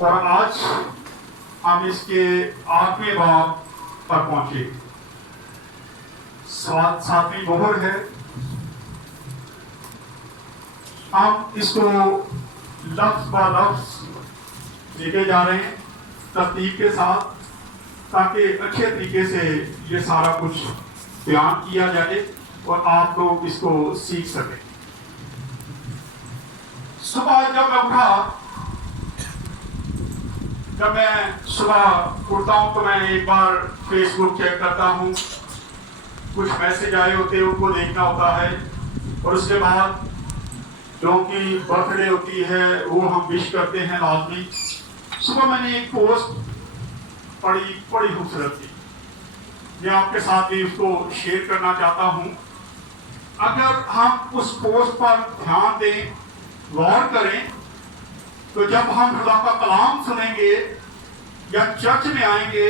اور آج ہم اس کے 8ویں باب پر پہنچے. 7ویں مہر ہے. ہم اس کو لفظ با لفظ لے کے جا رہے ہیں ترتیب کے ساتھ تاکہ اچھے طریقے سے یہ سارا کچھ بیان کیا جائے اور آپ لوگ اس کو سیکھ سکیں. صبح جب میں صبح اٹھتا ہوں تو میں ایک بار فیس بک چیک کرتا ہوں. کچھ میسج آئے ہوتے ہیں ان کو دیکھنا ہوتا ہے اور اس کے بعد لوگوں کی برتھ ڈے ہوتی ہے وہ ہم وش کرتے ہیں لازمی. صبح میں نے ایک پوسٹ بڑی خوبصورت تھی. میں آپ کے ساتھ بھی اس کو شیئر کرنا چاہتا ہوں. اگر ہم اس پوسٹ پر دھیان دیں غور کریں تو جب ہم خدا کا کلام سنیں گے یا چرچ میں آئیں گے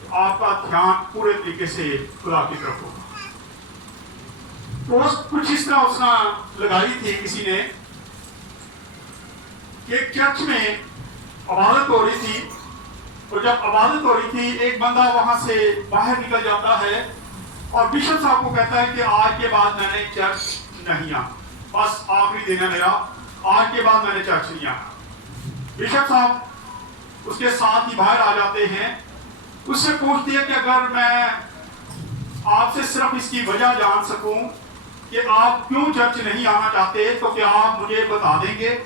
تو آپ کا دھیان پورے طریقے سے خدا کی طرف ہوگا. پوسٹ کچھ اس طرح اس نے لگائی تھی کسی نے کہ ایک چرچ میں عبادت ہو رہی تھی اور جب عبادت ہو رہی تھی ایک بندہ وہاں سے باہر نکل جاتا ہے اور بشپ صاحب کو کہتا ہے کہ آج کے بعد میں نے چرچ نہیں آنا, بس آخری دن ہے میرا, آج کے بعد میں نے چرچ نہیں آنا. بشپ صاحب اس کے ساتھ ہی باہر آ جاتے ہیں. اس سے پوچھتی ہے کہ اگر میں آپ سے صرف اس کی وجہ جان سکوں کہ آپ کیوں چرچ نہیں آنا چاہتے تو کیا آپ مجھے بتا دیں گے؟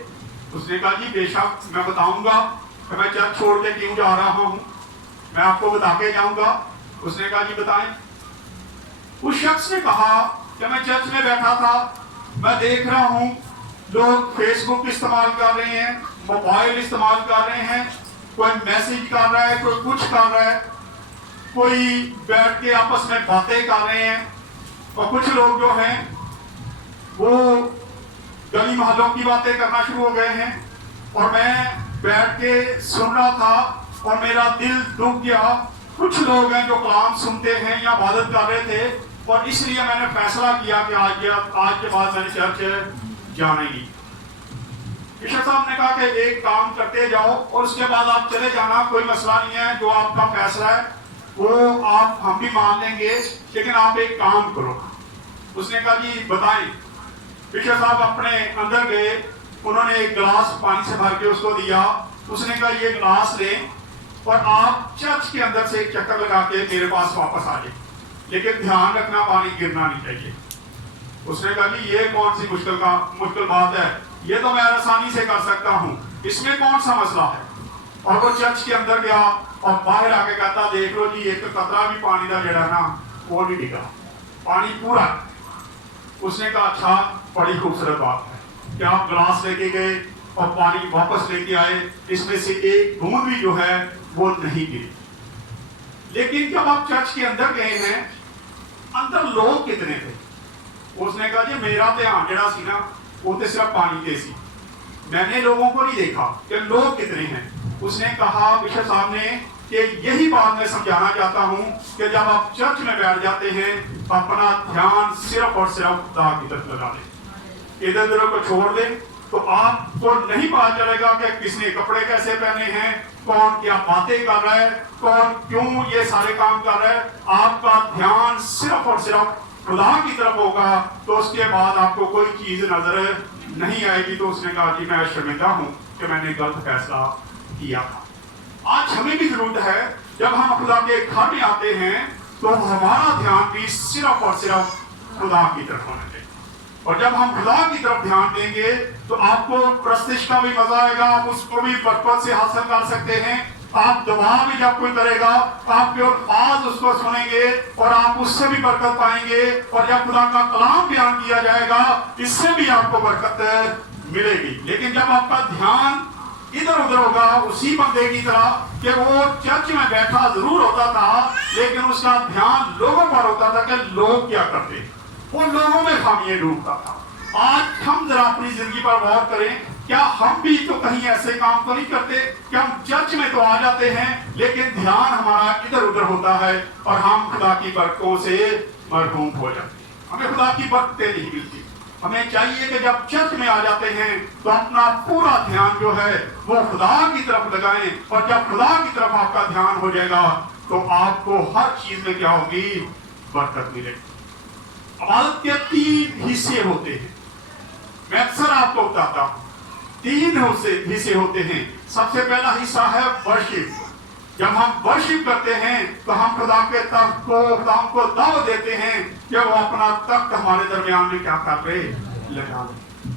اس نے کہا جی بے شک میں بتاؤں گا کہ میں چرچ چھوڑ کے کیوں جا رہا ہوں, میں آپ کو بتا کے جاؤں گا. اس نے کہا جی بتائیں. اس شخص نے کہا کہ میں چرچ میں بیٹھا تھا, میں دیکھ رہا ہوں لوگ فیس بک استعمال کر رہے ہیں, موبائل استعمال کر رہے ہیں, کوئی میسج کر رہا ہے, کوئی کچھ کر رہا ہے, کوئی بیٹھ کے آپس میں باتیں کر رہے ہیں اور کچھ لوگ جو ہیں وہ گلی محلوں کی باتیں کرنا شروع ہو گئے ہیں. اور میں بیٹھ کے سن رہا تھا اور میرا دل دکھ گیا. کچھ لوگ ہیں جو کلام سنتے ہیں یا عبادت کر رہے تھے اور اس لیے میں نے فیصلہ کیا کہ آج کے بعد میں نے چرچ جانا ہی. بشپ صاحب نے کہا کہ ایک کام کرتے جاؤ اور اس کے بعد آپ چلے جانا, کوئی مسئلہ نہیں ہے, جو آپ کا فیصلہ ہے وہ آپ ہم بھی مان لیں گے, لیکن آپ ایک کام کرو. اس نے کہا جی بتائیں. بشپ صاحب اپنے اندر گئے, انہوں نے ایک گلاس پانی سے بھر کے اس کو دیا. اس نے کہا یہ گلاس لیں اور آپ چرچ کے اندر سے ایک چکر لگا کے میرے پاس واپس آ جائیں, لیکن دھیان رکھنا پانی گرنا نہیں چاہیے. اس نے کہا جی یہ کون سی مشکل بات ہے, یہ تو میں آسانی سے کر سکتا ہوں, اس میں کون سا مسئلہ ہے. اور وہ چرچ کے اندر گیا اور باہر آ کے کہتا دیکھ لو جی ایک قطرہ بھی پانی کا جڑا نا وہ نہیں ڈگا, پانی پورا. اس نے کہا اچھا بڑی خوبصورت بات ہے کہ آپ گلاس لے کے گئے اور پانی واپس لے کے آئے, اس میں سے ایک بوند بھی جو ہے وہ نہیں گری. لیکن جب آپ چرچ کے اندر گئے ہیں اندر لوگ کتنے تھے؟ اس نے کہا جی میرا دھیان جڑا سی نا وہ تو صرف پانی کے سی, میں نے لوگوں کو نہیں دیکھا کہ لوگ کتنے ہیں. اس نے کہا بشپ صاحب نے کہ یہی بات میں سمجھانا چاہتا ہوں کہ جب آپ چرچ میں بیٹھ جاتے ہیں تو اپنا دھیان صرف اور صرف خدا کی طرف لگا دیں, ادھر ادھر کو چھوڑ دیں, تو آپ کو نہیں پتا چلے گا کہ کس نے کپڑے کیسے پہنے ہیں, کون کیا باتیں کر رہا ہے, کون کیوں یہ سارے کام کر رہا ہے. آپ کا دھیان صرف اور صرف خدا کی طرف ہوگا تو اس کے بعد آپ کو کوئی چیز نظر نہیں آئے گی. تو اس نے کہا جی میں شرمندہ ہوں کہ میں نے غلط فیصلہ کیا تھا. آج ہمیں بھی ضرورت ہے جب ہم خدا کے گھر میں آتے ہیں تو ہمارا دھیان بھی صرف اور صرف خدا کی طرف ہونا چاہیے. اور جب ہم خدا کی طرف دھیان دیں گے تو آپ کو پرستش کا بھی مزہ آئے گا, آپ اس کو بھی برکت سے حاصل کر سکتے ہیں. آپ دعا بھی جب کوئی کرے گا آپ کے الفاظ اس کو سنیں گے اور آپ اس سے بھی برکت پائیں گے. اور جب خدا کا کلام بیان کیا جائے گا اس سے بھی آپ کو برکت ملے گی. لیکن جب آپ کا دھیان ادھر ادھر ہوگا اسی بندے کی طرح کہ وہ چرچ میں بیٹھا ضرور ہوتا تھا لیکن اس کا دھیان لوگوں پر ہوتا تھا کہ لوگ کیا کرتے, وہ لوگوں میں خامیاں ڈھونڈتا تھا. آج ہم ذرا اپنی زندگی پر غور کریں, کیا ہم بھی تو کہیں ایسے کام تو نہیں کرتے کہ ہم چرچ میں تو آ جاتے ہیں لیکن دھیان ہمارا ادھر ادھر ہوتا ہے اور ہم خدا کی برکتوں سے محروم ہو جاتے ہیں, ہمیں خدا کی برکتیں نہیں ملتی. ہمیں چاہیے کہ جب چرچ میں آ جاتے ہیں تو اپنا پورا دھیان جو ہے وہ خدا کی طرف لگائیں، اور جب خدا کی طرف آپ کا دھیان ہو جائے گا تو آپ کو ہر چیز میں کیا ہوگی؟ برکت ملے گی۔ عبادت کے 3 حصے ہوتے ہیں، میں اکثر آپ کو بتاتا ہوں 3 حصے ہوتے ہیں۔ سب سے پہلا حصہ ہے ورشپ۔ جب ہم ورشپ کرتے ہیں تو ہم خدا کے تخت کو، خدا کو دعوت دیتے ہیں کہ وہ اپنا تخت ہمارے درمیان میں کیا کر رہے؟ لگا لے۔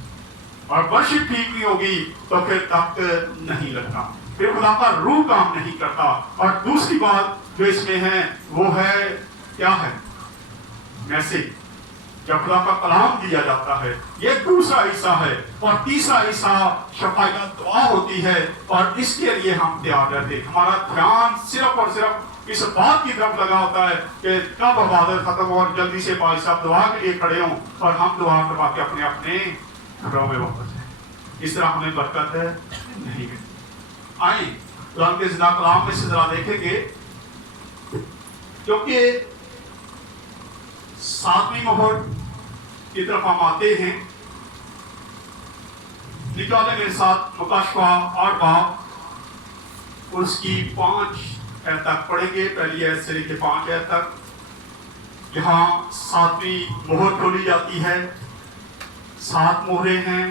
اور ورشپ ٹھیک نہیں ہوگی تو پھر تخت نہیں لگتا، پھر خدا کا روح کام نہیں کرتا۔ اور دوسری بات جو اس میں ہے وہ ہے کیا ہے؟ میسج۔ جب خدا کا کلام دیا جاتا ہے، یہ دوسرا حصہ ہے۔ اور تیسرا حصہ شفاعت دعا ہوتی ہے، اور اس کے لیے ہم تیار رہتے ہیں۔ ہمارا دھیان صرف اور صرف اس بات کی طرف لگا ہوتا ہے کہ کب عبادت ختم ہو اور جلدی سے بھائی صاحب دعا کے لیے کھڑے ہوں اور ہم دعا کروا کے اپنے اپنے گھروں میں واپس جائیں۔ اس طرح ہمیں برکت نہیں ہے۔ آئیں قرآن کے زندہ کلام میں سے ذرا دیکھیں گے، کیونکہ 7ویں مہر کی طرف ہم آتے ہیں۔ نکالے میرے ساتھ مکاشفہ 8 باب، اس کی 5 آیت تک پڑھیں گے، پہلی آیت سے لے کے 5 آیت تک۔ یہاں 7ویں مہر کھولی جاتی ہے، 7 مہریں ہیں۔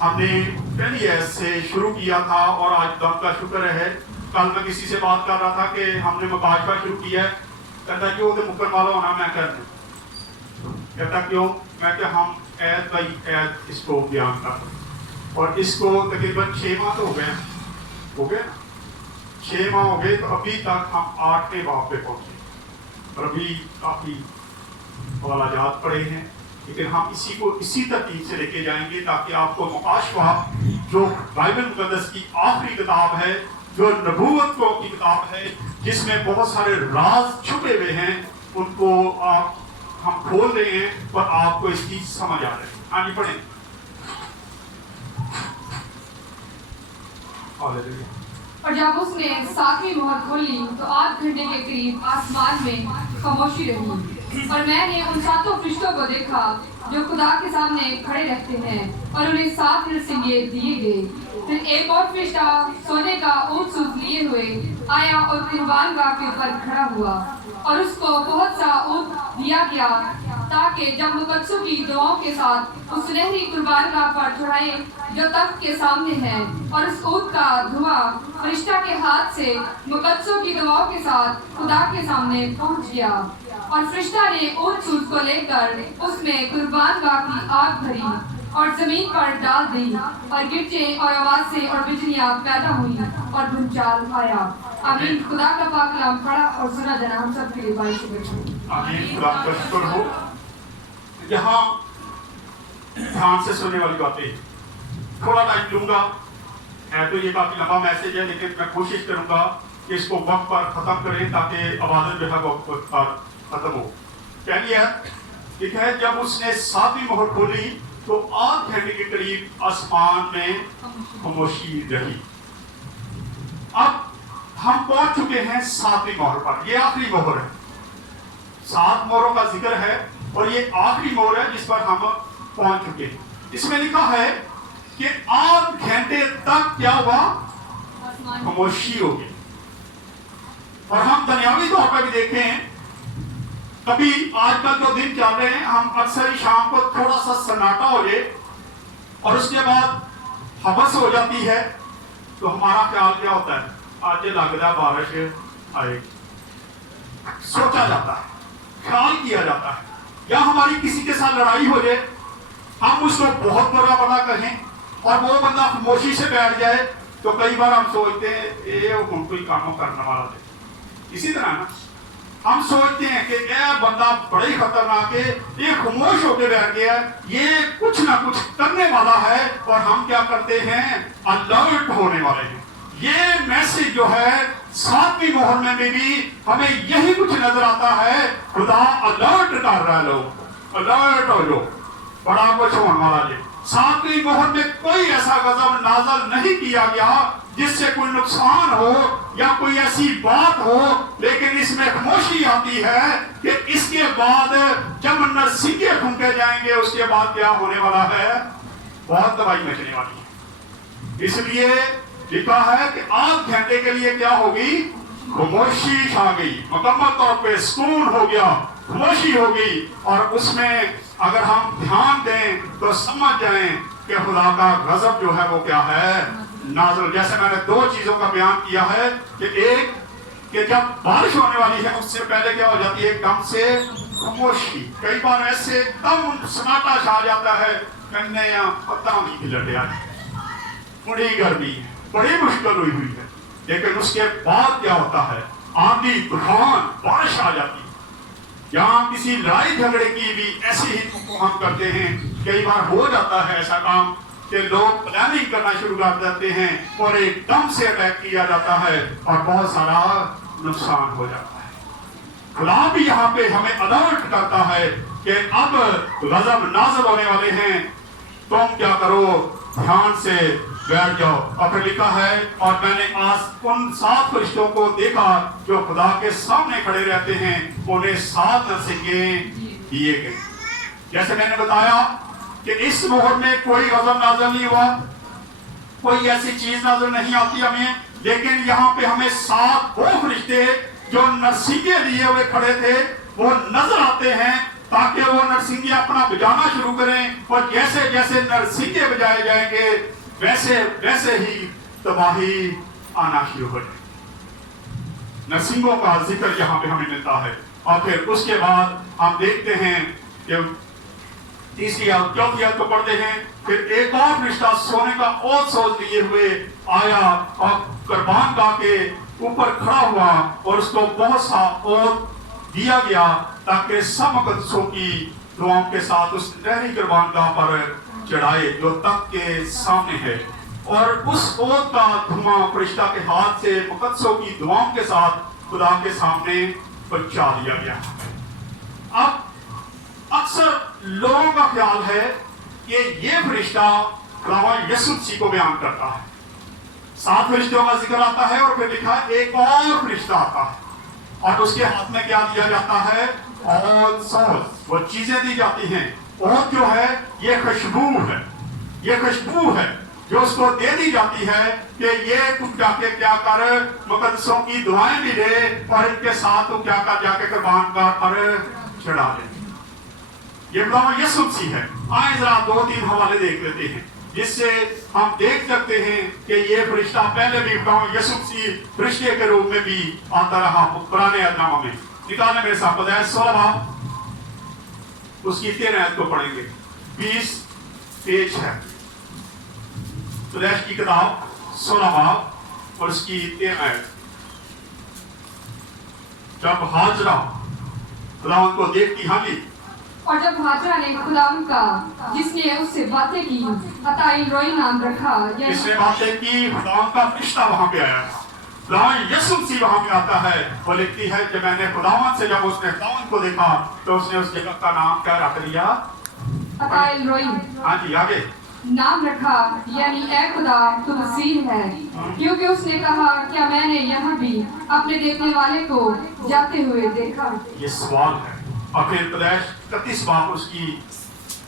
ہم نے پہلی آیت سے شروع کیا تھا اور آج خدا کا شکر ہے، کل میں کسی سے بات کر رہا تھا کہ ہم نے مکاشفہ شروع کیا ہے، کہتا کہ وہ مکمل والا ہونا میں کر دوں، کہتا کیوں؟ میں کہ ہم ایت بائی ایت اس کو بیان کر رہے ہیں، اور اس کو تقریباً 6 ماہ تو ہو گئے نا، 6 ماہ ہو گئے، تو ابھی تک ہم 8ویں باب پہ پہنچے اور ابھی کافی حوالات پڑے ہیں، لیکن ہم اسی کو اسی ترتیب سے لے کے جائیں گے تاکہ آپ کو مکاشفہ جو بائبل مقدس کی آخری کتاب ہے، جو نبوت کو کی کتاب ہے، جس میں بہت سارے راز چھپے ہوئے ہیں، ان کو ہم کھول رہے ہیں اور آپ کو اس کی سمجھ آ رہی ہے۔ ہاں جی پڑھیں۔ اور جب اس نے 7ویں مہر کھولی تو 8 گھنٹے کے قریب آسمان میں خاموشی رہی، اور میں نے ان 7 فرشتوں کو دیکھا جو خدا کے سامنے کھڑے رہتے ہیں، اور انہیں 7 سنگے دیے گئے۔ پھر ایک اور فرشتہ سونے کا اونٹ سوز لیے ہوئے آیا اور قربان گاہ کے اوپر کھڑا ہوا، اور اس کو بہت سا اونٹ دیا گیا تاکہ جب مقدسوں کی دعاؤں کے ساتھ اس سنہری قربان گاہ پر چڑھائے جو تخت کے سامنے ہے، اور اس اونٹ کا دھواں فرشتہ کے ہاتھ سے مقدسوں کی دعاؤں کے ساتھ خدا کے سامنے پہنچ گیا، اور فرشتہ نے اونٹ سوز کو لے کر اس میں قربان گاہ کی آگ بھری اور زمین پر ڈال دی، اور گرجیں اور آوازیں اور بجلیاں پیدا ہوئیں اور بھونچال آیا۔ آمین۔ خدا کا پاک کلام پڑھا اور سنا جانا ہم سب کے لیے باعث شکر۔ آمین۔ خدا کا شکر ہو۔ یہاں دھیان سے سننے والی باتیں، تھوڑا ٹائم لوں گا، ہے تو یہ کافی لمبا میسج ہے، لیکن میں کوشش کروں گا کہ اس کو وقت پر ختم کریں تاکہ عبادت جو ہے وقت پر ختم ہو۔ پہلی ہے ٹھیک ہے، جب اس نے 7ویں مہر کھولی تو 8 گھنٹے کے قریب آسمان میں خاموشی رہی۔ اب ہم پہنچ چکے ہیں 7ویں مہر پر، یہ آخری مہر ہے۔ 7 مہروں کا ذکر ہے اور یہ آخری مہر ہے جس پر ہم پہنچ چکے ہیں۔ اس میں لکھا ہے کہ 8 گھنٹے تک کیا ہوا؟ خاموشی ہوگی۔ اور ہم دنیاوی طور پر بھی دیکھیں، کبھی آج کل جو دن چل رہے ہیں، ہم اکثر ہی شام کو تھوڑا سا سناٹا ہو جائے اور اس کے بعد حبس ہو جاتی ہے تو ہمارا خیال کیا ہوتا ہے؟ آج لگ رہا بارش آئے گی، سوچا جاتا ہے، خیال کیا جاتا ہے۔ یا ہماری کسی کے ساتھ لڑائی ہو جائے، ہم اس کو بہت بڑا کہیں اور وہ بندہ خاموشی سے بیٹھ جائے تو کئی بار ہم سوچتے ہیں یہ ہم کوئی کام کرنے والا ہے۔ اسی طرح نا ہم سوچتے ہیں کہ یہ بندہ بڑا ہی خطرناک ہے، یہ خاموش ہو کے بیٹھ گیا ہے، یہ کچھ نہ کچھ کرنے والا ہے، اور ہم کیا کرتے ہیں؟ الرٹ ہونے والے ہیں۔ یہ میسج جو ہے 7ویں مہر میں بھی ہمیں یہی کچھ نظر آتا ہے، خدا الرٹ کر رہا ہے، لوگ الرٹ ہو جو بڑا کچھ ہونے والا ہے۔ 7ویں مہر میں کوئی ایسا غضب نازل نہیں کیا گیا जिससे कोई नुकसान हो या कोई ऐसी बात हो, लेकिन इसमें खामोशी आती है कि इसके बाद जब नरसिंगे फूंके जाएंगे उसके बाद क्या होने वाला है, बहुत तबाही मचने वाली है। इसलिए लिखा है कि आध घंटे के लिए क्या होगी, खामोशी छा गई, मुकम्मल तौर पे सुकून हो गया, खामोशी हो गई। और उसमें अगर हम ध्यान दें तो समझ जाएं कि खुदा का गजब जो है वो क्या है, नाज़िल। जैसे मैंने दो चीजों का बयान किया है कि एक कि जब बारिश होने वाली है उससे पहले क्या हो जाती है, एकदम से खामोशी। कई बार ऐसे एकदम सन्नाटा छा जाता है, कन्ने या पता नहीं खिलटे आए, बड़ी गर्मी है, बड़ी मुश्किल हुई है। लेकिन उसके बाद क्या होता है, आंधी तूफान बारिश आ जाती है। यहाँ किसी लड़ाई झगड़े की भी ऐसी ही हम करते हैं, कई बार हो जाता है ऐसा काम कि लोग प्लानिंग करना शुरू कर देते हैं और एकदम से अटैक किया जाता है और बहुत सारा नुकसान हो जाता है। खुदा भी यहाँ पे हमें अलर्ट करता है कि अब गजब नाज़िल होने वाले हैं, तुम क्या करो, ध्यान से बैठ जाओ। और फिर लिखा है, और मैंने आज उन 7 फरिश्तों को देखा जो खुदा के सामने खड़े रहते हैं, उन्हें 7 नरसिंगे दिए गए। जैसे मैंने बताया कि इस मोहर में कोई गजब नाज़िल नहीं हुआ, कोई ऐसी चीज नजर नहीं आती हमें, लेकिन यहाँ पे हमें 7 वो फरिश्ते जो नरसिंगे लिए हुए खड़े थे वो नजर आते हैं, ताकि वो नरसिंगे अपना बजाना शुरू करें। और जैसे जैसे नरसिंगे बजाए जाएंगे वैसे वैसे ही तबाही आना शुरू हो जाए। नरसिंगों का जिक्र यहाँ पे हमें मिलता है। और फिर उसके बाद हम देखते हैं कि तीसरी और चौथी आयत को पढ़ते हैं, फिर एक और फरिश्ता सोने का और सोच लिए हुए आया और कुर्बान गाह के ऊपर खड़ा हुआ और उसको बहुत सा और दिया गया, ताकि सब मुकद्दसों की दुआओं के साथ उस लहरी कुर्बान गाह पर चढ़ाए जो तख्त के सामने है। और उस ओत का धुआं फरिश्ता के हाथ से मुकद्दसों की दुआओं के साथ खुदा के सामने पहुंचा दिया गया। अब अक्सर लोगों का ख्याल है कि ये फरिश्ता खुदा यीशु मसीह को बयान करता है। 7 फरिश्तों का जिक्र आता है और फिर लिखा है एक और फरिश्ता आता है और उसके हाथ में क्या दिया जाता है, और सौस, वो चीजें दी जाती हैं। और जो है ये खुशबू है, ये खुशबू है जो उसको दे दी जाती है कि ये तुम जाके क्या कर, मुकद्दसों की दुआएं भी दे और इनके साथ तुम क्या कर, जाके कुर्बान गाह पर चढ़ा दे। ये खुदा यीशु मसीह है। आए जरा 2-3 हवाले देख लेते हैं जिससे हम देख सकते हैं कि ये फरिश्ता पहले भी खुदा यीशु मसीह फरिश्ते के रूप में भी आता रहा। पुराने अहदनामा में निकालने मेरे साथ बताया 16 बाब उसकी 13 आयत को पढ़ेंगे, 20 पेज है पैदाइश की किताब 16 बाब और उसकी 13 आयत। जब हाजरा खुदा को देखती हाली, और जब हाजरा ने खुदावंद का जिसने उससे बातें की अताई रोई नाम रखा, इसने बातें की, खुदावंद का फरिश्ता वहां पे आया, खुदावंद यीशु मसीह वहां पे आता है। वो लिखती है कि मैंने खुदावंद से जब उसने खुदावंद को देखा तो उसने उस जगह का नाम क्या रख लिया, अताई रोई। हाँ जी आगे नाम रखा, यानी ऐ खुदा तू मसीह है, क्योंकि उसने कहा क्या मैंने यहाँ भी अपने देखने वाले को जाते हुए देखा। ये सवाल है। और फिर पैदाइश 31 बाब उसकी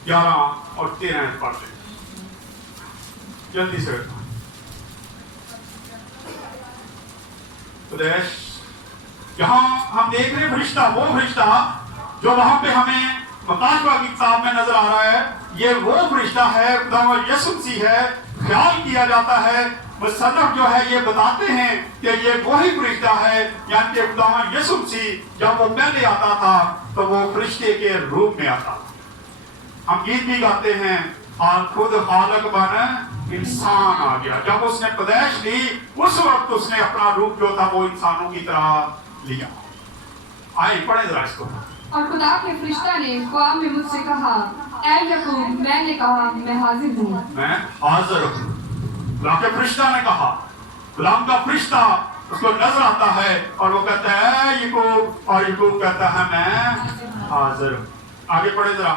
11 और 13 आयत पढ़ते हैं जल्दी से। पैदाइश यहाँ हम देख रहे फरिश्ता, वो फरिश्ता जो वहां पे हमें मताशवा की किताब में नजर आ रहा है, ये वो फरिश्ता है, खुदा यीशु मसीह है। ख्याल किया जाता है, मुसन्निफ जो है ये बताते हैं कि ये वही फरिश्ता है, यानी कि खुदा यीशु मसीह जब वो पहले आता था तो वो फरिश्ते के रूप में आता। हम गीत भी गाते हैं, और खुद खालक बन इंसान आ गया। जब उसने पैदाइश ली उस वक्त उसने अपना रूप जो था वो इंसानों की तरह लिया। आइए पढ़े जरा इसको। और खुदा के फरिश्ता ने ख्वाब में मुझसे कहा, ऐ याकूब, मैंने कहा मैं हाजिर हूँ। मैं हाजिर हूँ। खुदा के फरिश्ता ने कहा, गुलाम का फरिश्ता उसको नजर आता है और वो कहता है याकूब, और याकूब कहता है मैं हाजिर हूँ। आगे पढ़े जरा।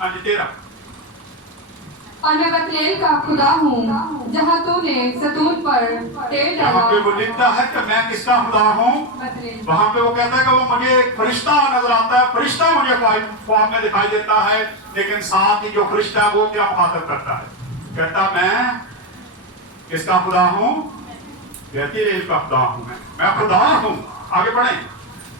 हाँ जी 13। और मैं बतलेल का खुदा हूँ जहाँ तूने ज़ैतून पर तेल डाला। यहाँ पे वो लिखता है कि मैं किसका खुदा हूँ। बतलेल वहाँ पे वो कहता है कि वो मुझे एक फरिश्ता नजर आता है, फरिश्ता मुझे ख्वाब में दिखाई देता है, लेकिन साथ ही जो फरिश्ता है वो क्या मुखातब करता है, कहता मैं किसका खुदा हूँ, बेतेल का खुदा हूँ, मैं खुदा हूँ। आगे बढ़े।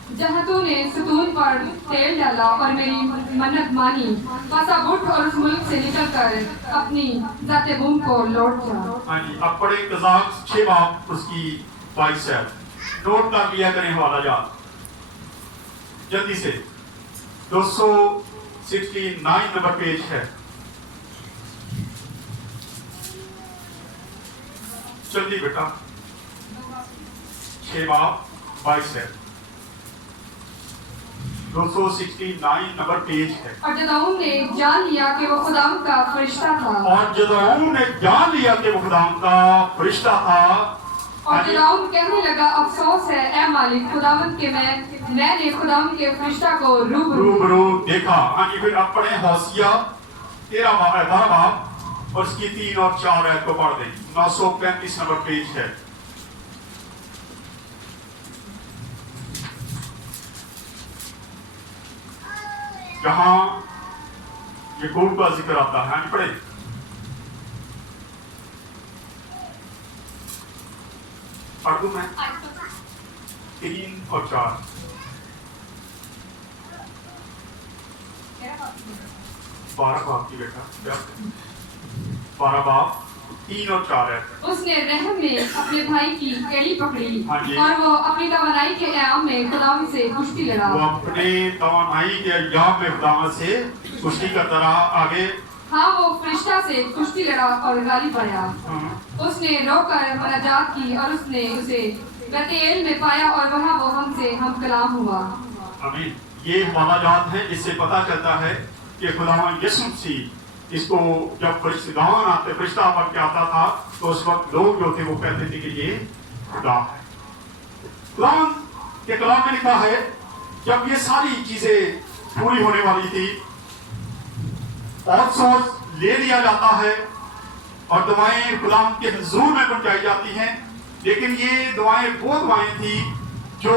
जहाँ तूने ज़ैतून पर तेल डाला और मेरी मन्नत मानी, बस अब उठ और उस मुल्क से निकलकर अपनी ज़ाते बूम को लौट जा। हाँ जी, अब पढ़े कज़ाक 6 बाब उसकी 22 है। नोट कर लिया करें हवाला जात जल्दी से। 269 नंबर पेज है। जल्दी बेटा। 6 बाब 22 है। 269 नंबर पेज है। और जदाऊन ने जान लिया कि वो खुदावंद का फरिश्ता था। और जदाऊन ने जान लिया कि वो खुदावंद का फरिश्ता था। और जदाऊन कहने लगा, अफसोस है ए मालिक खुदावंद के मैंने खुदावंद के फरिश्ता को रूबरू देखा। हाँ जी, फिर अब पढ़े होसिया 12 बाब और उसकी 3 और 4 आयत को पढ़ दें। 935 नंबर पेज है। जहां याकूब का जिक्र आता है। हाँ पढ़े। पढ़ दूं मैं 3 और 4। 12 बाब की बेटा, 12 बाब 3 और 4 है। उसने रहम में अपने भाई की एड़ी पकड़ी हाँ जी। और वो अपनी तवानाई के अयाम में खुदावंद से कुश्ती लड़ा। वो अपने तवानाई के अयाम में खुदावंद से कुश्ती करता रहा। आगे। हाँ, वो फरिश्ता से कुश्ती लड़ा और गालिब आया। उसने रोकर मुनाजात की और उसने उसे बेतेल में पाया और वहाँ वो हमसे हम कलाम हुआ। आमीन। ये हवाला जात है, इससे पता चलता है कि खुदावंद यीशु मसीह इसको जब फरिश्ता बन के आता था तो उस वक्त लोग जो थे वो कहते थे कि ये खुदा है। खुदावंद के कलाम में लिखा है जब ये सारी चीजें पूरी होने वाली थी और सोच ले लिया जाता है और दुआएं खुदावंद के हुजूर में पहुंचाई जाती हैं, लेकिन ये दुआएं वो दुआएं थी जो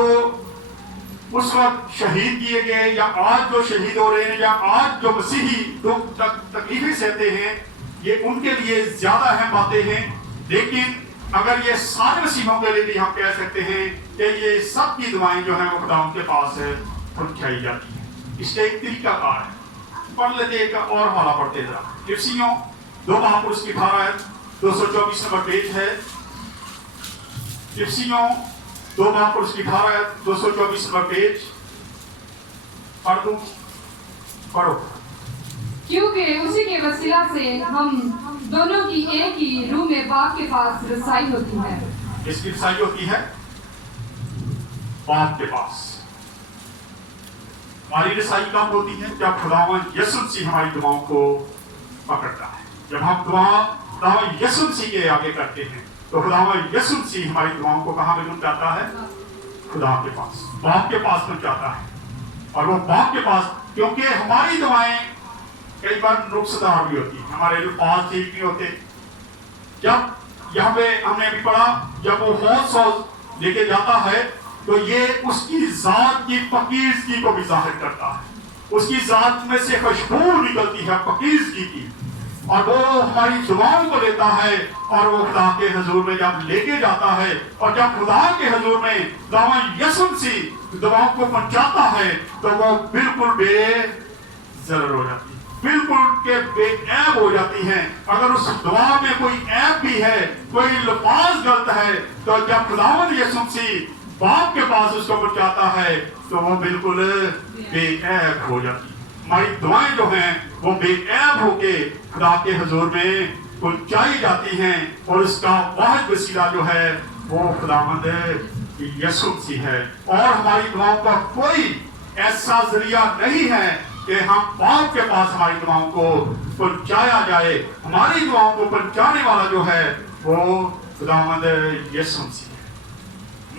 उस वक्त शहीद किए गए या आज जो शहीद हो रहे हैं या आज जो मसीही दुख तकलीफें सहते हैं, ये उनके लिए ज्यादा अहम बातें हैं। लेकिन अगर ये सारे मसीहों के लिए भी हम कह सकते हैं कि ये सब की दुआएं जो हैं वो खुदा उनके पास पहुंचाई जाती हैं। इसका एक तरीका कार है। पढ़ लेते एक और हवाला पढ़ते जरा। इफिसियों 2 महापुरुष की 18 224 नंबर पेज है। इफिसियों 2 महापुरुष की 18 224 नंबर पेज। पढ़ दूं? पढ़ो। क्योंकि उसी के वसीला से हम दोनों की एक ही रूह में बाप के पास रसाई होती है। इसकी रसाई होती है बाप के पास। हमारी रसाई कब होती है? जब खुदावंद यीशु मसीह हमारी दुआओं को पकड़ता है। जब हम खुदावंद यीशु मसीह के आगे करते हैं तो खुदावंद यीशु मसीह हमारी दुआओं को कहाँ पे पहुंचाता है? खुदा के पास, बाप के पास पहुंचाता है। और वो बाप के पास, क्योंकि हमारी दुआएं कई बार नुक्सदार भी होती है, हमारे अल्फाज ठीक नहीं होते। जब यहाँ पे हमने अभी पढ़ा, जब वो हौस लेके जाता है तो ये उसकी जात की फकीरगी को भी जाहिर करता है। उसकी जात में से खुशबू निकलती है फकीरगी की, और वो हमारी दुआओं को लेता है और वो खुदा के हुजूर में जब लेके जाता है और जब खुदा के हुजूर में खुदावंद यीशु मसीह दुआओं को पहुंचाता है तो वो बिल्कुल बेजर हो जाती है, बिल्कुल के बेऐब हो जाती हैं। अगर उस दुआ में कोई ऐब भी है, कोई लफाज गलत है, तो जब खुदावंद यीशु मसीह बाप के पास उसको पहुंचाता है तो वो बिल्कुल बेऐब हो जाती है। हमारी दुआएं जो हैं वो बेऐब होके खुदा के हुजूर में पहुंचाई जाती हैं, और उसका वाहिद वसीला जो है वो खुदावंद यीशु मसीह है। और हमारी दुआओं का कोई ऐसा जरिया नहीं है कि हम बाप के पास हमारी दुआओं को पहुंचाया जाए। हमारी दुआओं को पहुंचाने वाला जो है वो खुदावंद यीशु मसीह है।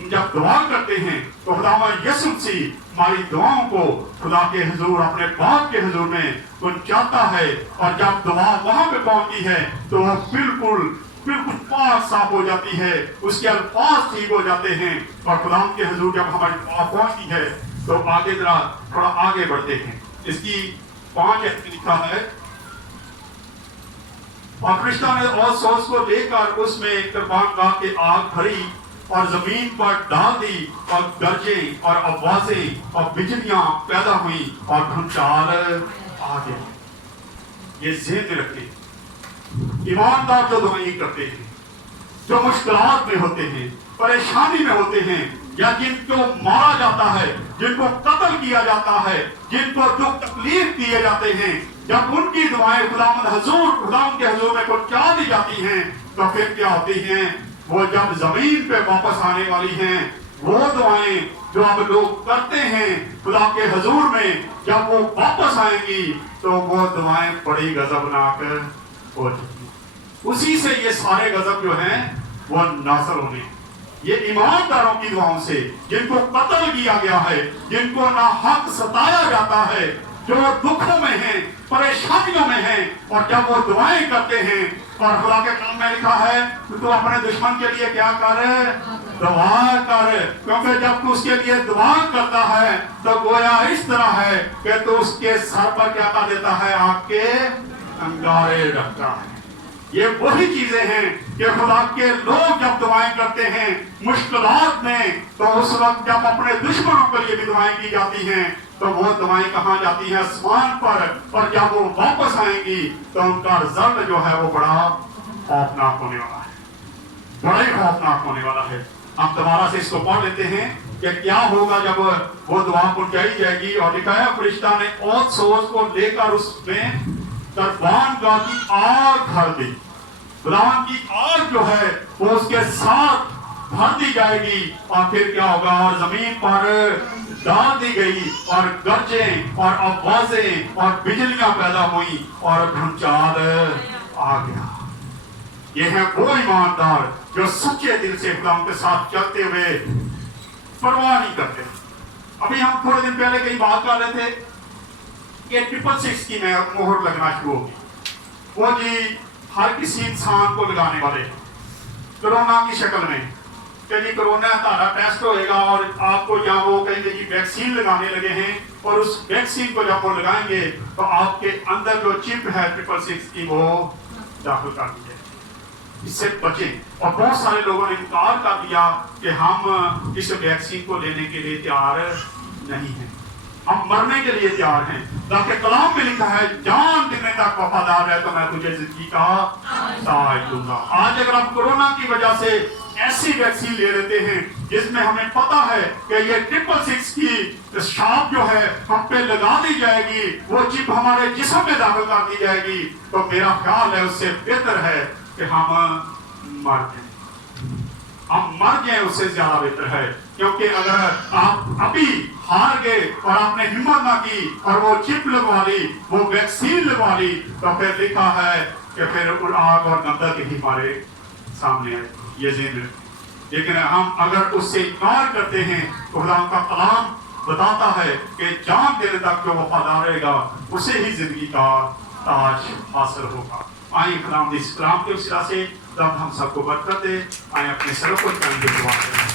जब दुआ करते हैं तो खुदावंद यीशु मसीह हमारी दुआओं को खुदा के हुजूर अपने बाप के हुजूर में पहुंचाता है और जब दुआ वहां पे पहुंचती है तो वो बिल्कुल पाक साफ हो जाती है, उसके अल्फाज ठीक हो जाते हैं और खुदा के हुजूर जब हमारी दुआ पहुंचती है तो आगे जरा थोड़ा आगे बढ़ते हैं। इसकी 5 लिखा है और फरिश्ता ने और सोच को लेकर उसमें कुर्बान गाह के आग भरी और जमीन पर डाल दी और गरजे और आवाजें और बिजलियां पैदा हुई और भूचाल आ गया। ये ज़हन में रखें, ईमानदार जो दुआएं करते हैं, जो मुश्किलात में होते हैं, परेशानी में होते हैं, या जिनको मारा जाता है, जिनको कत्ल किया जाता है, जिनको दुख तकलीफ दिए जाते हैं, जब उनकी दुआएं खुदा के हुजूर में पहुंचा दी जाती हैं तो फिर क्या होती हैं? वो जब जमीन पे वापस आने वाली हैं, वो दुआएं जो अब लोग करते हैं खुदा के हुजूर में, जब वो वापस आएंगी तो वो दुआएं बड़ी गजबनाक हो जाएंगी। उसी से ये सारे गजब जो हैं वो नासर होने, ये ईमानदारों की दुआओं से, जिनको कत्ल किया गया है, जिनको नाहक सताया जाता है, जो दुखों में हैं, परेशानियों में हैं, और जब वो दुआएं करते हैं और खुदा के कलाम में लिखा है तो अपने दुश्मन के लिए क्या कर, दुआ कर, क्योंकि जब तू उसके लिए दुआ करता है तो गोया इस तरह है कि तू उसके सर पर क्या कर देता है? आपके अंगारे रखता है। ये वही चीजें हैं कि खुदा के लोग जब दुआएं करते हैं मुश्किलात में, तो उस वक्त जब अपने दुश्मनों के लिए भी दुआएं की जाती हैं तो वो दुआएं कहाँ जाती हैं? आसमान पर। और जब वो वापस आएंगी तो उनका रिजल्ट जो है वो बड़ा खौफनाक होने वाला है, बड़ा ही खौफनाक होने वाला है। हम दोबारा से इसको पढ़ लेते हैं कि क्या होगा जब वो दुआ पहुंचाई जाएगी। और लिखा है फरिश्ता ने और सोच को लेकर उसमें कुर्बान गाह की आग भर दी। खुदावंद की आग जो है वो उसके साथ भर दी जाएगी और फिर क्या होगा? और जमीन पर डाल दी गई और गरजे और आवाजें और बिजलियां पैदा हुई और भूचाल आ गया। ये है वो ईमानदार जो सच्चे दिल से खुदा के साथ चलते हुए परवाह नहीं करते। अभी हम थोड़े दिन पहले कहीं बात कर रहे थे कि 666 की मोहर लगना शुरू होगी। वो जी हर किसी इंसान को लगाने वाले कोरोना की शक्ल में कि जी कोरोना तारा टेस्ट होएगा और आपको या वो कहेंगे जी वैक्सीन लगाने लगे हैं और उस वैक्सीन को जब वो लगाएंगे तो आपके अंदर जो चिप है 666 की वो दाखिल कर दी जाए। इससे बचें। और बहुत सारे लोगों ने इनकार कर दिया कि हम इस वैक्सीन को लेने के लिए तैयार नहीं हैं, हम मरने के लिए तैयार हैं। ताकि कलाम में लिखा है जान देने तक वफादार है तो मैं तुझे जिंदगी का ताज दूंगा। आज अगर हम कोरोना की वजह से ऐसी वैक्सीन ले लेते हैं जिसमें हमें पता है कि ये 666 की छाप जो है हम पे लगा दी जाएगी, वो चिप हमारे जिस्म में दाखिल कर दी जाएगी, तो मेरा ख्याल है उससे बेहतर है कि हम मर जाए, उससे ज्यादा बेहतर है। क्योंकि अगर आप अभी हार गए और आपने हिम्मत ना की और वो चिप लगवा ली, वो वैक्सीन लगवा ली, तो फिर लिखा है कि फिर आग और गंदक ही हमारे सामने है। ये ज़हन। लेकिन हम अगर उससे इनकार करते हैं तो खुदा का कलाम बताता है कि जान देने तक जो वफादार रहेगा उसे ही जिंदगी का ताज हासिल होगा। आइए खुदा इस कलाम के वसीला से तब हम सबको बरकत दे। आइए अपने सरों को दुआ करें।